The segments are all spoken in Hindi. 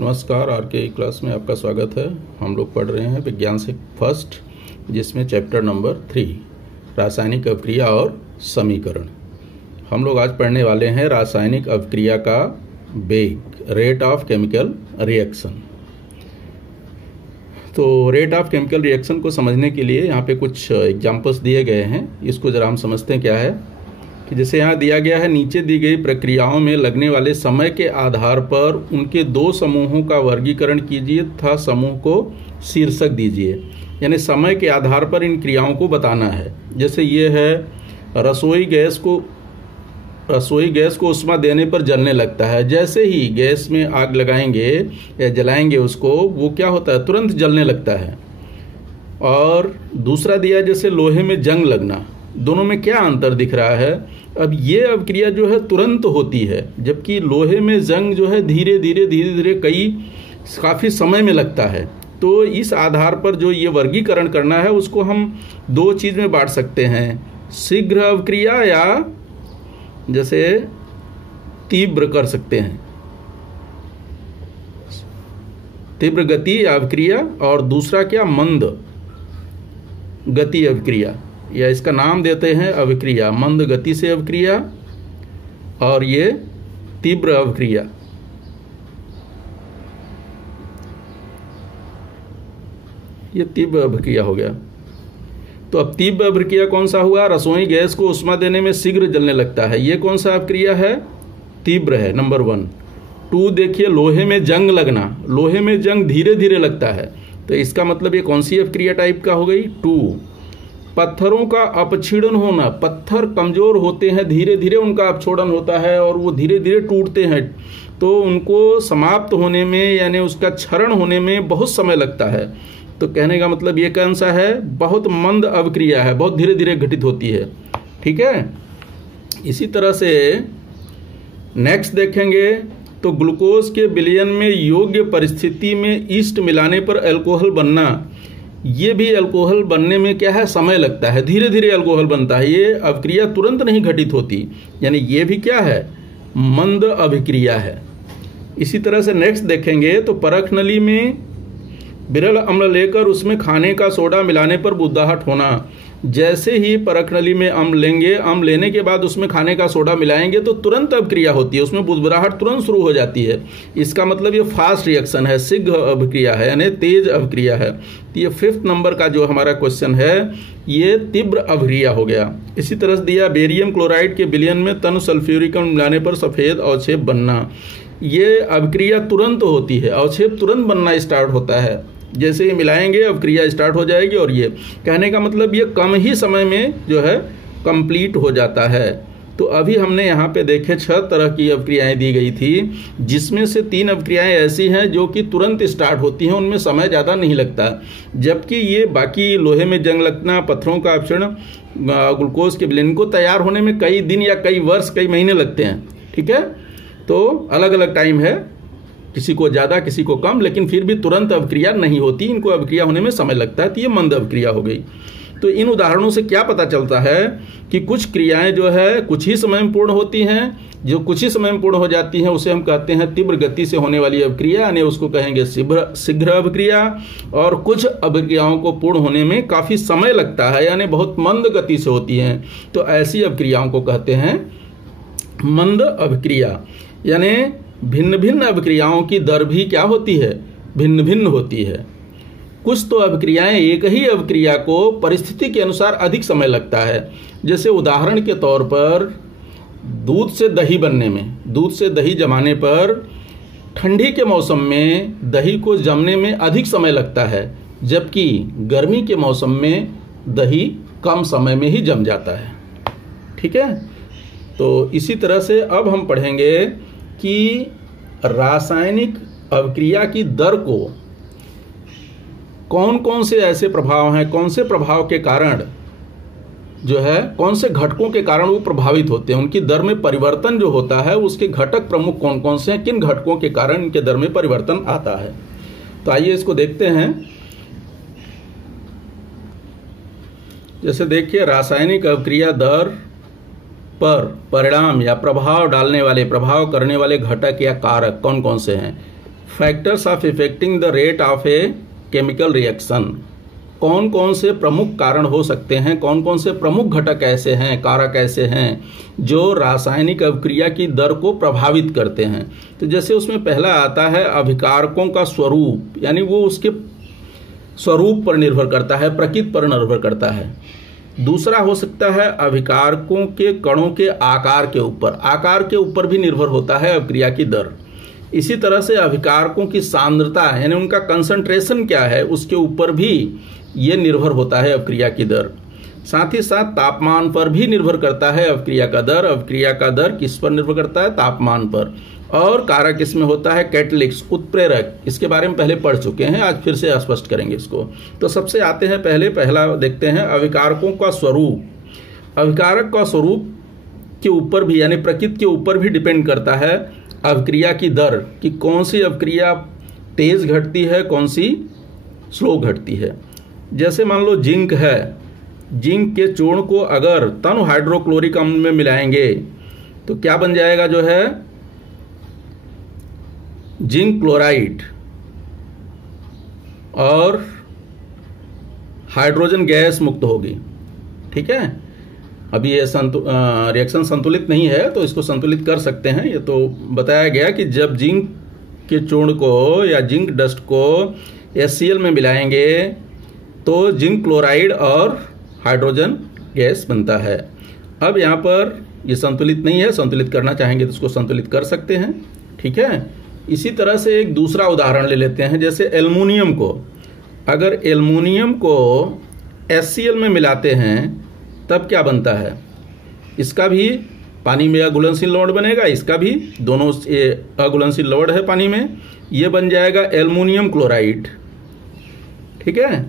नमस्कार, आर के क्लास में आपका स्वागत है। हम लोग पढ़ रहे हैं विज्ञान से फर्स्ट, जिसमें चैप्टर नंबर 3 रासायनिक अभिक्रिया और समीकरण। हम लोग आज पढ़ने वाले हैं रासायनिक अभिक्रिया का वेग, रेट ऑफ केमिकल रिएक्शन। तो रेट ऑफ केमिकल रिएक्शन को समझने के लिए यहाँ पे कुछ एग्जाम्पल्स दिए गए हैं। इसको ज़रा हम समझते हैं क्या है कि जैसे यहाँ दिया गया है, नीचे दी गई प्रक्रियाओं में लगने वाले समय के आधार पर उनके दो समूहों का वर्गीकरण कीजिए तथा समूह को शीर्षक दीजिए। यानी समय के आधार पर इन क्रियाओं को बताना है। जैसे ये है, रसोई गैस को उष्मा देने पर जलने लगता है। जैसे ही गैस में आग लगाएंगे या जलाएंगे उसको, वो क्या होता है, तुरंत जलने लगता है। और दूसरा दिया जैसे लोहे में जंग लगना। दोनों में क्या अंतर दिख रहा है? अब ये अभिक्रिया जो है तुरंत होती है, जबकि लोहे में जंग जो है धीरे धीरे काफ़ी समय में लगता है। तो इस आधार पर जो ये वर्गीकरण करना है उसको हम दो चीज़ में बांट सकते हैं, शीघ्र अभिक्रिया या जैसे तीव्र कर सकते हैं, तीव्र गति अभिक्रिया, और दूसरा क्या, मंद गति अभिक्रिया, या इसका नाम देते हैं अभिक्रिया, मंद गति से अभिक्रिया और ये तीव्र अभिक्रिया। ये तीव्र अभिक्रिया हो गया। तो अब तीव्र अभिक्रिया कौन सा हुआ? रसोई गैस को उष्मा देने में शीघ्र जलने लगता है। ये कौन सा अभिक्रिया है? तीव्र है, नंबर 1। 2 देखिए, लोहे में जंग लगना। लोहे में जंग धीरे धीरे लगता है, तो इसका मतलब ये कौन सी अभिक्रिया टाइप का हो गई? 2। पत्थरों का अपक्षीणन होना। पत्थर कमजोर होते हैं, धीरे धीरे उनका अपक्षोड़न होता है और वो धीरे धीरे टूटते हैं, तो उनको समाप्त होने में यानी उसका क्षरण होने में बहुत समय लगता है। तो कहने का मतलब ये कौन सा है? बहुत मंद अभिक्रिया है, बहुत धीरे धीरे घटित होती है। ठीक है। इसी तरह से नेक्स्ट देखेंगे तो ग्लूकोज के विलयन में योग्य परिस्थिति में ईस्ट मिलाने पर अल्कोहल बनना। ये भी अल्कोहल बनने में क्या है, समय लगता है, धीरे धीरे अल्कोहल बनता है। ये अभिक्रिया तुरंत नहीं घटित होती, यानी ये भी क्या है, मंद अभिक्रिया है। इसी तरह से नेक्स्ट देखेंगे तो परख नली में विरल अम्ल लेकर उसमें खाने का सोडा मिलाने पर बुदबुदाहट होना। जैसे ही परख नली में अम्ल लेंगे, अम्ल लेने के बाद उसमें खाने का सोडा मिलाएंगे तो तुरंत अभिक्रिया होती है, उसमें बुदबुदाहट तुरंत शुरू हो जाती है। इसका मतलब ये फास्ट रिएक्शन है, शीघ्र अभिक्रिया है, यानी तेज अभिक्रिया है। तो ये 5th नंबर का जो हमारा क्वेश्चन है, ये तीव्र अभिक्रिया हो गया। इसी तरह से दिया, बेरियम क्लोराइड के विलयन में तनु सल्फ्यूरिक अम्ल मिलाने पर सफ़ेद अवक्षेप बनना। ये अभिक्रिया तुरंत होती है, अवक्षेप तुरंत बनना स्टार्ट होता है। जैसे ही मिलाएंगे अभिक्रिया स्टार्ट हो जाएगी, और ये कहने का मतलब ये कम ही समय में जो है कंप्लीट हो जाता है। तो अभी हमने यहाँ पे देखे 6 तरह की अभिक्रियाएं दी गई थी, जिसमें से 3 अभिक्रियाएं ऐसी हैं जो कि तुरंत स्टार्ट होती हैं, उनमें समय ज़्यादा नहीं लगता। जबकि ये बाकी लोहे में जंग लगना, पत्थरों का अपक्षरण, ग्लूकोज के विलयन को तैयार होने में कई दिन या कई वर्ष, कई महीने लगते हैं। ठीक है। तो अलग अलग टाइम है, किसी को ज़्यादा किसी को कम, लेकिन फिर भी तुरंत अभिक्रिया नहीं होती, इनको अभिक्रिया होने में समय लगता है। तो ये मंद अभिक्रिया हो गई। तो इन उदाहरणों से क्या पता चलता है कि कुछ क्रियाएं जो है कुछ ही समय में पूर्ण होती हैं, जो कुछ ही समय में पूर्ण हो जाती हैं उसे हम कहते हैं तीव्र गति से होने वाली अभिक्रिया, यानी उसको कहेंगे शीघ्र अभिक्रिया। और कुछ अभिक्रियाओं को पूर्ण होने में काफ़ी समय लगता है, यानी बहुत मंद गति से होती हैं, तो ऐसी अभिक्रियाओं को कहते हैं मंद अभिक्रिया। यानी भिन्न भिन्न अभिक्रियाओं की दर भी क्या होती है, भिन्न भिन्न होती है। कुछ तो अभिक्रियाएं एक ही अभिक्रिया को परिस्थिति के अनुसार अधिक समय लगता है। जैसे उदाहरण के तौर पर दूध से दही बनने में, दूध से दही जमाने पर ठंडी के मौसम में दही को जमने में अधिक समय लगता है, जबकि गर्मी के मौसम में दही कम समय में ही जम जाता है। ठीक है। तो इसी तरह से अब हम पढ़ेंगे कि रासायनिक अभिक्रिया की दर को कौन कौन से ऐसे प्रभाव हैं, कौन से प्रभाव के कारण जो है, कौन से घटकों के कारण वो प्रभावित होते हैं, उनकी दर में परिवर्तन जो होता है उसके घटक प्रमुख कौन कौन से हैं, किन घटकों के कारण इनके दर में परिवर्तन आता है। तो आइए इसको देखते हैं। जैसे देखिए, रासायनिक अभिक्रिया दर पर परिणाम या प्रभाव डालने वाले, प्रभाव करने वाले घटक या कारक कौन कौन से हैं। Factors of affecting the rate of a chemical reaction. कौन कौन से प्रमुख कारण हो सकते हैं, कौन कौन से प्रमुख घटक ऐसे हैं, कारक ऐसे हैं जो रासायनिक अभिक्रिया की दर को प्रभावित करते हैं। तो जैसे उसमें पहला आता है अभिकारकों का स्वरूप, यानी वो उसके स्वरूप पर निर्भर करता है, प्रकृति पर निर्भर करता है। दूसरा हो सकता है अभिकारकों के कणों के आकार के ऊपर, आकार के ऊपर भी निर्भर होता है अभिक्रिया की दर। इसी तरह से अभिकारकों की सांद्रता यानी उनका कंसंट्रेशन क्या है, उसके ऊपर भी ये निर्भर होता है अभिक्रिया की दर। साथ ही साथ तापमान पर भी निर्भर करता है अभिक्रिया का दर। अभिक्रिया का दर किस पर निर्भर करता है? तापमान पर। और कारक इसमें होता है कैटलिस्ट, उत्प्रेरक। इसके बारे में पहले पढ़ चुके हैं, आज फिर से स्पष्ट करेंगे इसको। तो सबसे आते हैं पहला देखते हैं अभिकारकों का स्वरूप। अभिकारक का स्वरूप के ऊपर भी यानी प्रकृति के ऊपर भी डिपेंड करता है अभिक्रिया की दर, कि कौन सी अभिक्रिया तेज घटती है, कौन सी स्लो घटती है। जैसे मान लो जिंक है, जिंक के चूर्ण को अगर तनु हाइड्रोक्लोरिक अम्ल में मिलाएंगे तो क्या बन जाएगा? जो है जिंक क्लोराइड, और हाइड्रोजन गैस मुक्त होगी। ठीक है, अभी ये रिएक्शन संतुलित नहीं है तो इसको संतुलित कर सकते हैं। ये तो बताया गया कि जब जिंक के चूर्ण को या जिंक डस्ट को HCl में मिलाएंगे तो जिंक क्लोराइड और हाइड्रोजन गैस बनता है। अब यहाँ पर ये संतुलित नहीं है, संतुलित करना चाहेंगे तो इसको संतुलित कर सकते हैं। ठीक है, इसी तरह से एक दूसरा उदाहरण ले लेते हैं। जैसे एल्युमिनियम को, अगर एल्युमिनियम को HCl में मिलाते हैं तब क्या बनता है? इसका भी पानी में अघुलनशील लवण बनेगा, इसका भी, दोनों अघुलनशील लवण है पानी में, ये बन जाएगा एल्युमिनियम क्लोराइड। ठीक है,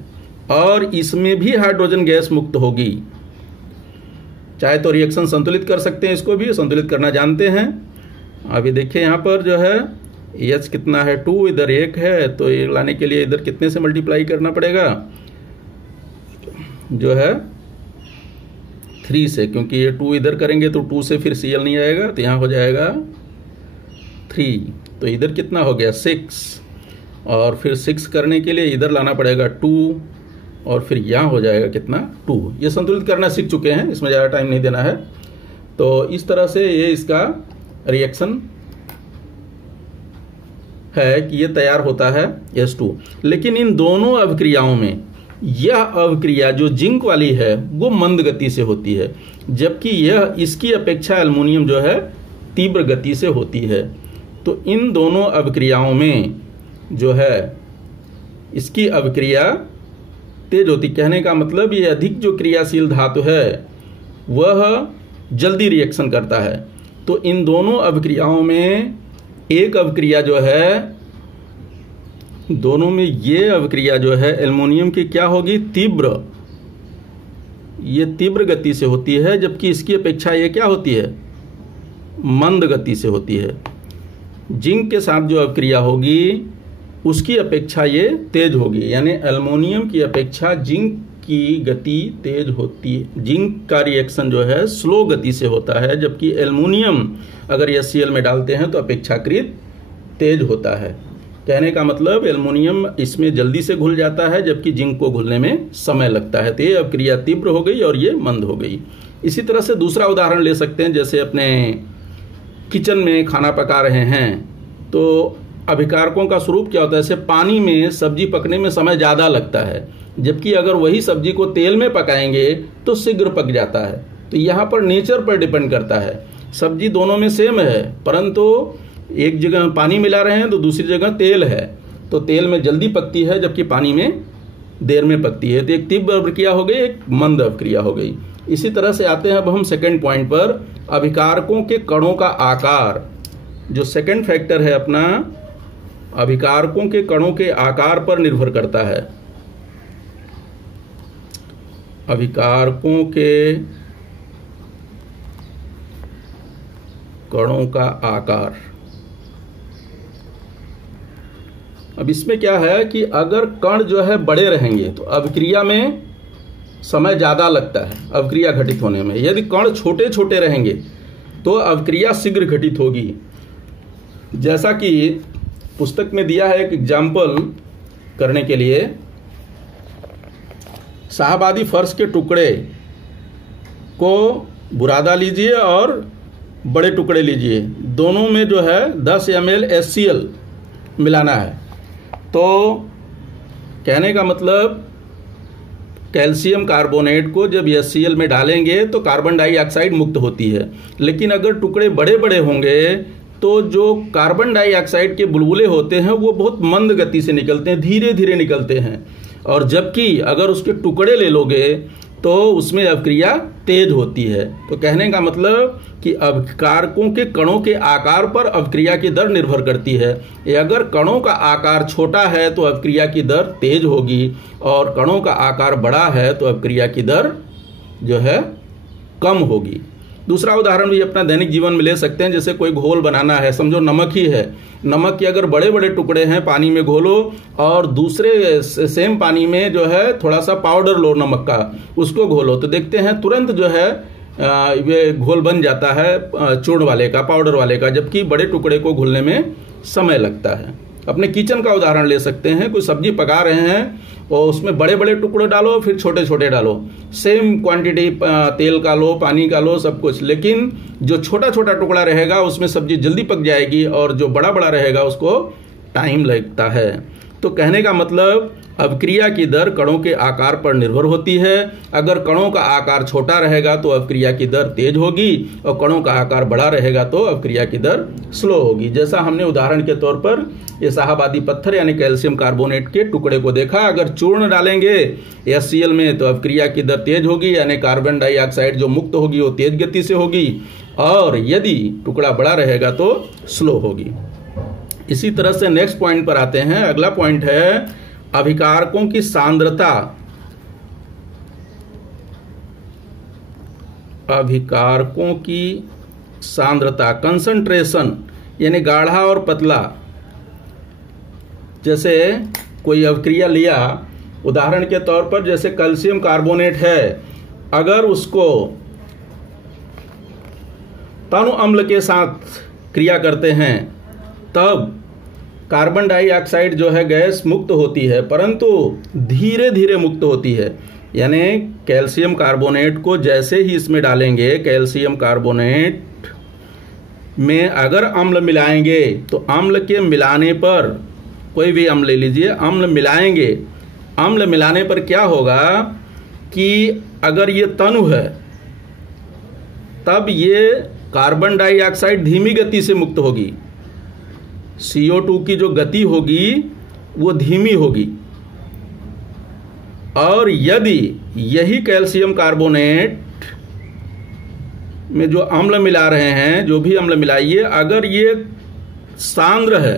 और इसमें भी हाइड्रोजन गैस मुक्त होगी। चाहे तो रिएक्शन संतुलित कर सकते हैं, इसको भी संतुलित करना जानते हैं। अभी देखिए यहाँ पर जो है H कितना है? 2, इधर 1 है, तो ये लाने के लिए इधर कितने से मल्टीप्लाई करना पड़ेगा? जो है 3 से, क्योंकि ये 2 इधर करेंगे तो 2 से फिर Cl नहीं आएगा, तो यहाँ हो जाएगा 3। तो इधर कितना हो गया? 6, और फिर 6 करने के लिए इधर लाना पड़ेगा 2, और फिर यहाँ हो जाएगा कितना? 2। ये संतुलित करना सीख चुके हैं, इसमें ज़्यादा टाइम नहीं देना है। तो इस तरह से ये इसका रिएक्शन है कि ये तैयार होता है H2। लेकिन इन दोनों अभिक्रियाओं में यह अभिक्रिया जो जिंक वाली है वो मंद गति से होती है, जबकि यह इसकी अपेक्षा एल्युमिनियम जो है तीव्र गति से होती है। तो इन दोनों अभिक्रियाओं में जो है इसकी अभिक्रिया तेज होती। कहने का मतलब ये अधिक जो क्रियाशील धातु है वह जल्दी रिएक्शन करता है। तो इन दोनों अभिक्रियाओं में एक अभिक्रिया जो है, दोनों में ये अभिक्रिया जो है एल्युमिनियम की क्या होगी? तीव्र। ये तीव्र गति से होती है, जबकि इसकी अपेक्षा ये क्या होती है? मंद गति से होती है। जिंक के साथ जो अभिक्रिया होगी उसकी अपेक्षा ये तेज होगी, यानी एल्युमिनियम की अपेक्षा जिंक की गति तेज होती है। जिंक का रिएक्शन जो है स्लो गति से होता है, जबकि एल्युमिनियम अगर HCl में डालते हैं तो अपेक्षाकृत तेज होता है। कहने का मतलब एल्युमिनियम इसमें जल्दी से घुल जाता है, जबकि जिंक को घुलने में समय लगता है। तो ये अभिक्रिया तीव्र हो गई और ये मंद हो गई। इसी तरह से दूसरा उदाहरण ले सकते हैं। जैसे अपने किचन में खाना पका रहे हैं तो अभिकारकों का स्वरूप क्या होता है? जैसे पानी में सब्जी पकने में समय ज़्यादा लगता है, जबकि अगर वही सब्जी को तेल में पकाएंगे तो शीघ्र पक जाता है। तो यहाँ पर नेचर पर डिपेंड करता है। सब्जी दोनों में सेम है, परंतु एक जगह पानी मिला रहे हैं तो दूसरी जगह तेल है, तो तेल में जल्दी पकती है जबकि पानी में देर में पकती है। तो एक तीव्र अभिक्रिया हो गई, एक मंद अभिक्रिया हो गई। इसी तरह से आते हैं अब हम सेकंड पॉइंट पर, अभिकारकों के कणों का आकार। जो सेकंड फैक्टर है अपना, अभिकारकों के कणों के आकार पर निर्भर करता है। अभिकारकों के कणों का आकार। अब इसमें क्या है कि अगर कण जो है बड़े रहेंगे तो अभिक्रिया में समय ज़्यादा लगता है अभिक्रिया घटित होने में। यदि कण छोटे छोटे रहेंगे तो अभिक्रिया शीघ्र घटित होगी। जैसा कि पुस्तक में दिया है एक एग्जाम्पल करने के लिए। शाहबादी फर्श के टुकड़े को बुरादा लीजिए और बड़े टुकड़े लीजिए, दोनों में जो है 10 ml HCl मिलाना है। तो कहने का मतलब कैल्शियम कार्बोनेट को जब HCl में डालेंगे तो कार्बन डाइऑक्साइड मुक्त होती है, लेकिन अगर टुकड़े बड़े बड़े होंगे तो जो कार्बन डाइऑक्साइड के बुलबुले होते हैं वो बहुत मंद गति से निकलते हैं, धीरे धीरे निकलते हैं। और जबकि अगर उसके टुकड़े ले लोगे तो उसमें अभिक्रिया तेज होती है। तो कहने का मतलब कि अभिकारकों के कणों के आकार पर अभिक्रिया की दर निर्भर करती है। अगर कणों का आकार छोटा है तो अभिक्रिया की दर तेज होगी, और कणों का आकार बड़ा है तो अभिक्रिया की दर जो है कम होगी। दूसरा उदाहरण भी अपना दैनिक जीवन में ले सकते हैं। जैसे कोई घोल बनाना है, समझो नमक ही है, नमक के अगर बड़े बड़े टुकड़े हैं पानी में घोलो और दूसरे सेम पानी में जो है थोड़ा सा पाउडर लो नमक का, उसको घोलो, तो देखते हैं तुरंत जो है ये घोल बन जाता है चूर्ण वाले का, पाउडर वाले का, जबकि बड़े टुकड़े को घुलने में समय लगता है। अपने किचन का उदाहरण ले सकते हैं। कोई सब्जी पका रहे हैं और उसमें बड़े बड़े टुकड़े डालो फिर छोटे छोटे डालो, सेम क्वांटिटी तेल का लो, पानी का लो, सब कुछ, लेकिन जो छोटा छोटा टुकड़ा रहेगा उसमें सब्जी जल्दी पक जाएगी और जो बड़ा बड़ा रहेगा उसको टाइम लगता है। तो कहने का मतलब अभिक्रिया की दर कणों के आकार पर निर्भर होती है। अगर कणों का आकार छोटा रहेगा तो अभिक्रिया की दर तेज होगी, और कणों का आकार बड़ा रहेगा तो अभिक्रिया की दर स्लो होगी। जैसा हमने उदाहरण के तौर पर ये शाहबादी पत्थर यानी कैल्शियम कार्बोनेट के टुकड़े को देखा। अगर चूर्ण डालेंगे HCl में तो अभिक्रिया की दर तेज होगी, यानी कार्बन डाइऑक्साइड जो मुक्त होगी वो तेज गति से होगी, और यदि टुकड़ा बड़ा रहेगा तो स्लो होगी। इसी तरह से नेक्स्ट पॉइंट पर आते हैं। अगला पॉइंट है अभिकारकों की सांद्रता। अभिकारकों की सांद्रता, कंसंट्रेशन, यानी गाढ़ा और पतला। जैसे कोई अभिक्रिया लिया, उदाहरण के तौर पर जैसे कैल्शियम कार्बोनेट है, अगर उसको तनु अम्ल के साथ क्रिया करते हैं तब कार्बन डाइऑक्साइड जो है गैस मुक्त होती है, परंतु धीरे धीरे मुक्त होती है। यानी कैल्शियम कार्बोनेट को जैसे ही इसमें डालेंगे, कैल्शियम कार्बोनेट में अगर अम्ल मिलाएंगे तो अम्ल के मिलाने पर, कोई भी अम्ल ले लीजिए, अम्ल मिलाएंगे, अम्ल मिलाने पर क्या होगा कि अगर ये तनु है तब ये कार्बन डाइऑक्साइड धीमी गति से मुक्त होगी, CO2 की जो गति होगी वो धीमी होगी। और यदि यही कैल्शियम कार्बोनेट में जो अम्ल मिला रहे हैं, जो भी अम्ल मिलाइए, अगर ये सांद्र है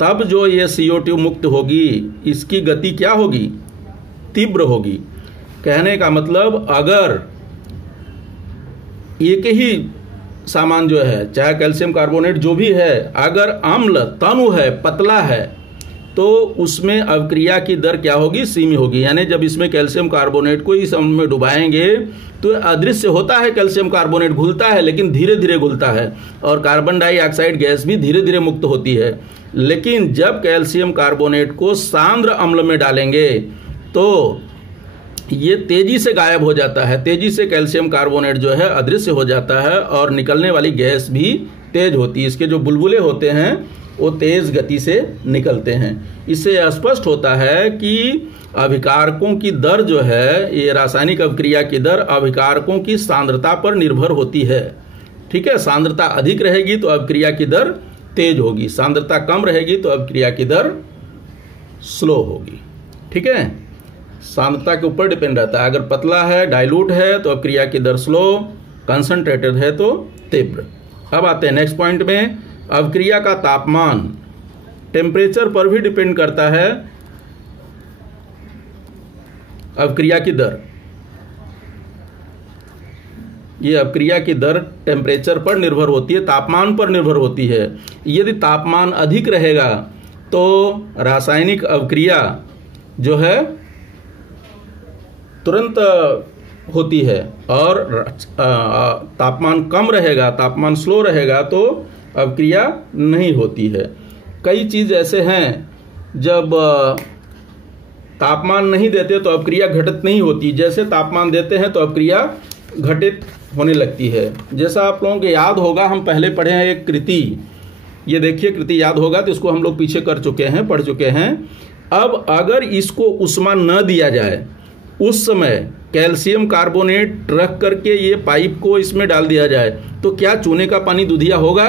तब जो ये CO2 मुक्त होगी इसकी गति क्या होगी? तीव्र होगी। कहने का मतलब अगर एक ही सामान जो है, चाहे कैल्शियम कार्बोनेट जो भी है, अगर अम्ल तनु है, पतला है, तो उसमें अभिक्रिया की दर क्या होगी? सीमी होगी। यानी जब इसमें कैल्शियम कार्बोनेट को इस अम्ल में डुबाएंगे तो अदृश्य होता है, कैल्शियम कार्बोनेट घुलता है लेकिन धीरे धीरे घुलता है, और कार्बन डाइऑक्साइड गैस भी धीरे धीरे मुक्त होती है। लेकिन जब कैल्शियम कार्बोनेट को सांद्र अम्ल में डालेंगे तो ये तेजी से गायब हो जाता है, तेजी से कैल्शियम कार्बोनेट जो है अदृश्य हो जाता है, और निकलने वाली गैस भी तेज होती है। इसके जो बुलबुले होते हैं वो तेज गति से निकलते हैं। इससे स्पष्ट होता है कि अभिकारकों की दर जो है, ये रासायनिक अभिक्रिया की दर अभिकारकों की सांद्रता पर निर्भर होती है। ठीक है, सांद्रता अधिक रहेगी तो अभिक्रिया की दर तेज होगी, सांद्रता कम रहेगी तो अभिक्रिया की दर स्लो होगी। ठीक है, सांद्रता के ऊपर डिपेंड रहता है। अगर पतला है, डाइल्यूट है, तो अभिक्रिया की दर स्लो, कंसंट्रेटेड है तो तीव्र। अब आते हैं नेक्स्ट पॉइंट में। अभिक्रिया का तापमान टेम्परेचर पर भी डिपेंड करता है। अभिक्रिया की दर, ये अभिक्रिया की दर टेम्परेचर पर निर्भर होती है, तापमान पर निर्भर होती है। यदि तापमान अधिक रहेगा तो रासायनिक अभिक्रिया जो है तुरंत होती है, और तापमान कम रहेगा, तापमान स्लो रहेगा तो अवक्रिया नहीं होती है। कई चीज़ ऐसे हैं जब तापमान नहीं देते तो अवक्रिया घटित नहीं होती, जैसे तापमान देते हैं तो अवक्रिया घटित होने लगती है। जैसा आप लोगों को याद होगा, हम पहले पढ़े हैं एक कृति, ये देखिए कृति याद होगा तो इसको हम लोग पीछे कर चुके हैं, पढ़ चुके हैं। अब अगर इसको उष्मा न दिया जाए, उस समय कैल्शियम कार्बोनेट रख करके ये पाइप को इसमें डाल दिया जाए तो क्या चूने का पानी दूधिया होगा?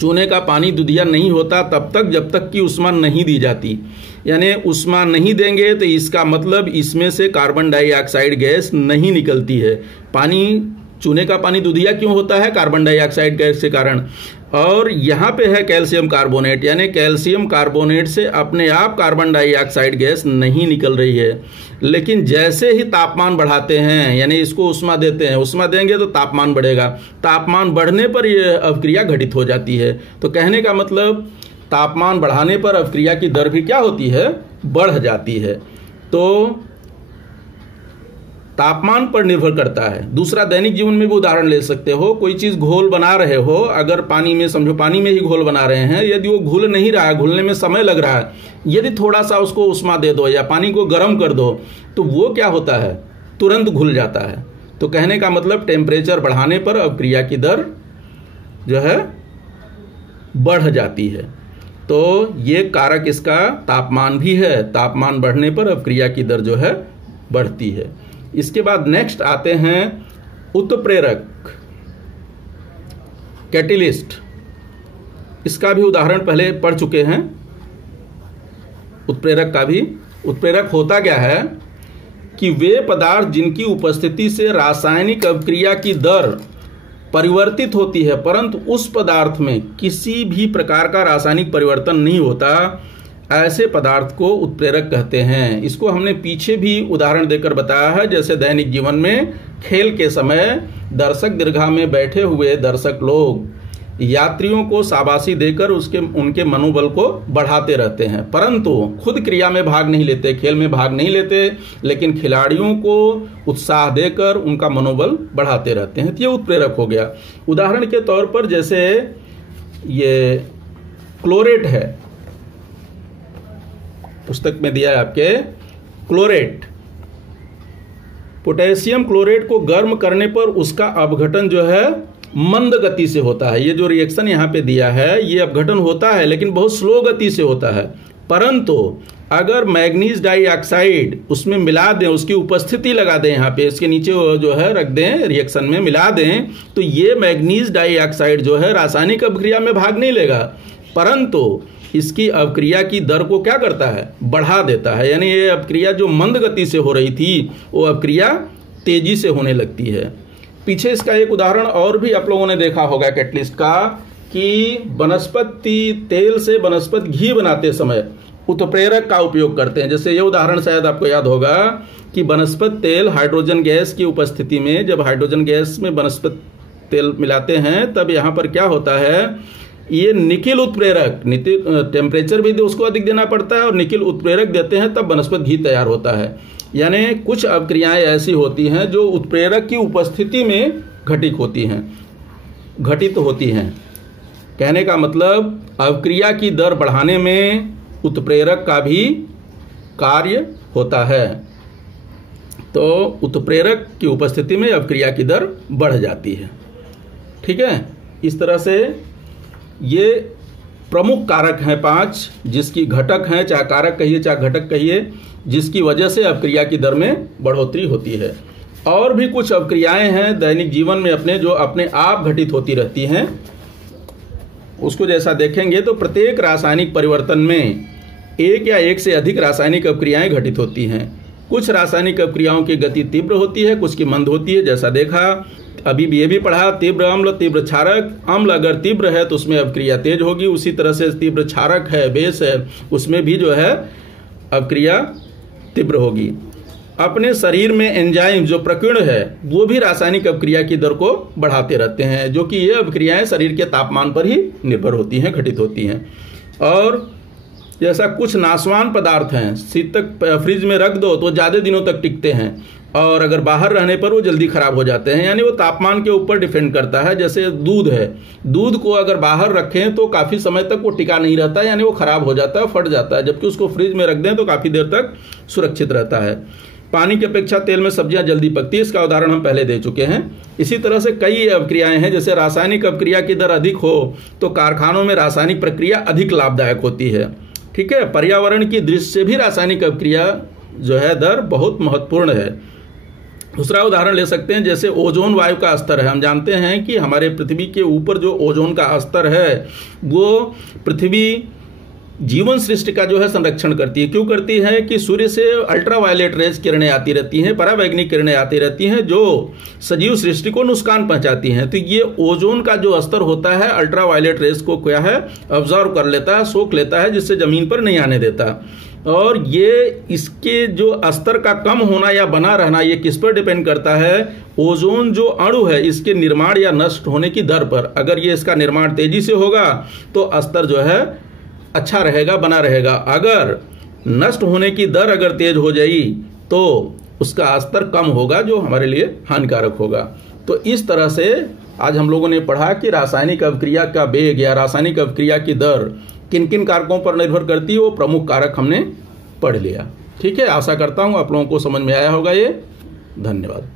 चूने का पानी दूधिया नहीं होता तब तक जब तक कि उष्मा नहीं दी जाती। यानी उष्मा नहीं देंगे तो इसका मतलब इसमें से कार्बन डाइऑक्साइड गैस नहीं निकलती है। पानी, चूने का पानी दूधिया क्यों होता है? कार्बन डाइऑक्साइड गैस के कारण। और यहाँ पे है कैल्शियम कार्बोनेट, यानी कैल्शियम कार्बोनेट से अपने आप कार्बन डाइऑक्साइड गैस नहीं निकल रही है। लेकिन जैसे ही तापमान बढ़ाते हैं, यानी इसको उष्मा देते हैं, उष्मा देंगे तो तापमान बढ़ेगा, तापमान बढ़ने पर यह अवक्रिया घटित हो जाती है। तो कहने का मतलब तापमान बढ़ाने पर अवक्रिया की दर भी क्या होती है? बढ़ जाती है। तो तापमान पर निर्भर करता है। दूसरा, दैनिक जीवन में भी उदाहरण ले सकते हो। कोई चीज़ घोल बना रहे हो, अगर पानी में, समझो पानी में ही घोल बना रहे हैं, यदि वो घुल नहीं रहा है, घुलने में समय लग रहा है, यदि थोड़ा सा उसको उष्मा दे दो या पानी को गर्म कर दो तो वो क्या होता है? तुरंत घुल जाता है। तो कहने का मतलब टेम्परेचर बढ़ाने पर अवक्रिया की दर जो है बढ़ जाती है। तो ये कारक इसका तापमान भी है। तापमान बढ़ने पर अवक्रिया की दर जो है बढ़ती है। इसके बाद नेक्स्ट आते हैं उत्प्रेरक, कैटेलिस्ट। इसका भी उदाहरण पहले पढ़ चुके हैं, उत्प्रेरक का भी। उत्प्रेरक होता क्या है कि वे पदार्थ जिनकी उपस्थिति से रासायनिक अवक्रिया की दर परिवर्तित होती है परंतु उस पदार्थ में किसी भी प्रकार का रासायनिक परिवर्तन नहीं होता, ऐसे पदार्थ को उत्प्रेरक कहते हैं। इसको हमने पीछे भी उदाहरण देकर बताया है। जैसे दैनिक जीवन में खेल के समय दर्शक दीर्घा में बैठे हुए दर्शक लोग यात्रियों को शाबाशी देकर उनके मनोबल को बढ़ाते रहते हैं, परंतु खुद क्रिया में भाग नहीं लेते, खेल में भाग नहीं लेते, लेकिन खिलाड़ियों को उत्साह देकर उनका मनोबल बढ़ाते रहते हैं। तो ये उत्प्रेरक हो गया। उदाहरण के तौर पर जैसे ये क्लोरेट है, पुस्तक में दिया है आपके, क्लोरेट, पोटेशियम क्लोरेट को गर्म करने पर उसका अपघटन जो है मंद गति से होता है। ये जो रिएक्शन यहाँ पे दिया है, ये अपघटन होता है लेकिन बहुत स्लो गति से होता है। परंतु अगर मैग्नीज डाइऑक्साइड उसमें मिला दें, उसकी उपस्थिति लगा दें, यहाँ पे इसके नीचे जो है रख दें, रिएक्शन में मिला दें, तो ये मैग्नीज डाइऑक्साइड जो है रासायनिक अभिक्रिया में भाग नहीं लेगा, परंतु इसकी अवक्रिया की दर को क्या करता है? बढ़ा देता है। यानी ये अवक्रिया जो मंद गति से हो रही थी वो अवक्रिया तेजी से होने लगती है। पीछे इसका एक उदाहरण और भी आप लोगों ने देखा होगा कैटलिस्ट का, कि वनस्पति तेल से वनस्पति घी बनाते समय उत्प्रेरक का उपयोग करते हैं। जैसे ये उदाहरण शायद आपको याद होगा कि वनस्पति तेल हाइड्रोजन गैस की उपस्थिति में, जब हाइड्रोजन गैस में वनस्पति तेल मिलाते हैं तब यहाँ पर क्या होता है, ये निकिल उत्प्रेरक, टेम्परेचर भी उसको अधिक देना पड़ता है और निकिल उत्प्रेरक देते हैं तब वनस्पति घी तैयार होता है। यानी कुछ अवक्रियाएं ऐसी होती हैं जो उत्प्रेरक की उपस्थिति में घटित होती हैं। कहने का मतलब अवक्रिया की दर बढ़ाने में उत्प्रेरक का भी कार्य होता है। तो उत्प्रेरक की उपस्थिति में अवक्रिया की दर बढ़ जाती है। ठीक है, इस तरह से ये प्रमुख कारक हैं 5, जिसकी घटक हैं, चाहे कारक कहिए चाहे घटक कहिए, जिसकी वजह से अवक्रिया की दर में बढ़ोतरी होती है। और भी कुछ अवक्रियाएं हैं दैनिक जीवन में अपने, जो अपने आप घटित होती रहती हैं। उसको जैसा देखेंगे तो प्रत्येक रासायनिक परिवर्तन में एक या एक से अधिक रासायनिक अवक्रियाएं घटित होती हैं। कुछ रासायनिक अवक्रियाओं की गति तीव्र होती है, कुछ की मंद होती है। जैसा देखा अभी भी ये भी पढ़ा, तीव्र अम्ल, तीव्र क्षारक। अम्ल अगर तीव्र है तो उसमें अवक्रिया तेज होगी, उसी तरह से तीव्र क्षारक है, बेस है, उसमें भी जो है अवक्रिया तीव्र होगी। अपने शरीर में एंजाइम जो प्रकीर्ण है वो भी रासायनिक अवक्रिया की दर को बढ़ाते रहते हैं, जो कि ये अवक्रियाएं शरीर के तापमान पर ही निर्भर होती हैं, घटित होती हैं। और जैसा कुछ नाशवान पदार्थ हैं, शीतक फ्रिज में रख दो तो ज़्यादा दिनों तक टिकते हैं, और अगर बाहर रहने पर वो जल्दी खराब हो जाते हैं। यानी वो तापमान के ऊपर डिपेंड करता है। जैसे दूध है, दूध को अगर बाहर रखें तो काफ़ी समय तक वो टिका नहीं रहता है, यानी वो खराब हो जाता है, फट जाता है। जबकि उसको फ्रिज में रख दें तो काफ़ी देर तक सुरक्षित रहता है। पानी की अपेक्षा तेल में सब्जियां जल्दी पकती है, इसका उदाहरण हम पहले दे चुके हैं। इसी तरह से कई अवक्रियाएं हैं। जैसे रासायनिक अवक्रिया की दर अधिक हो तो कारखानों में रासायनिक प्रक्रिया अधिक लाभदायक होती है। ठीक है, पर्यावरण की दृष्टि से भी रासायनिक अवक्रिया जो है दर बहुत महत्वपूर्ण है। दूसरा उदाहरण ले सकते हैं, जैसे ओजोन वायु का स्तर है। हम जानते हैं कि हमारे पृथ्वी के ऊपर जो ओजोन का स्तर है वो पृथ्वी जीवन सृष्टि का जो है संरक्षण करती है। क्यों करती है कि सूर्य से अल्ट्रावायलेट रेज किरणें आती रहती हैं, परावैंगनिक किरणें आती रहती हैं जो सजीव सृष्टि को नुकसान पहुंचाती हैं। तो ये ओजोन का जो स्तर होता है अल्ट्रावायलेट रेज को क्या है ऑब्जर्व कर लेता है, सोख लेता है, जिससे जमीन पर नहीं आने देता। और ये इसके जो स्तर का कम होना या बना रहना ये किस पर डिपेंड करता है? ओजोन जो अणु है इसके निर्माण या नष्ट होने की दर पर। अगर ये इसका निर्माण तेजी से होगा तो स्तर जो है अच्छा रहेगा, बना रहेगा। अगर नष्ट होने की दर अगर तेज हो जाएगी तो उसका स्तर कम होगा, जो हमारे लिए हानिकारक होगा। तो इस तरह से आज हम लोगों ने पढ़ा कि रासायनिक अवक्रिया का वेग या रासायनिक अवक्रिया की दर किन किन कारकों पर निर्भर करती है, वो प्रमुख कारक हमने पढ़ लिया। ठीक है, आशा करता हूँ आप लोगों को समझ में आया होगा ये। धन्यवाद।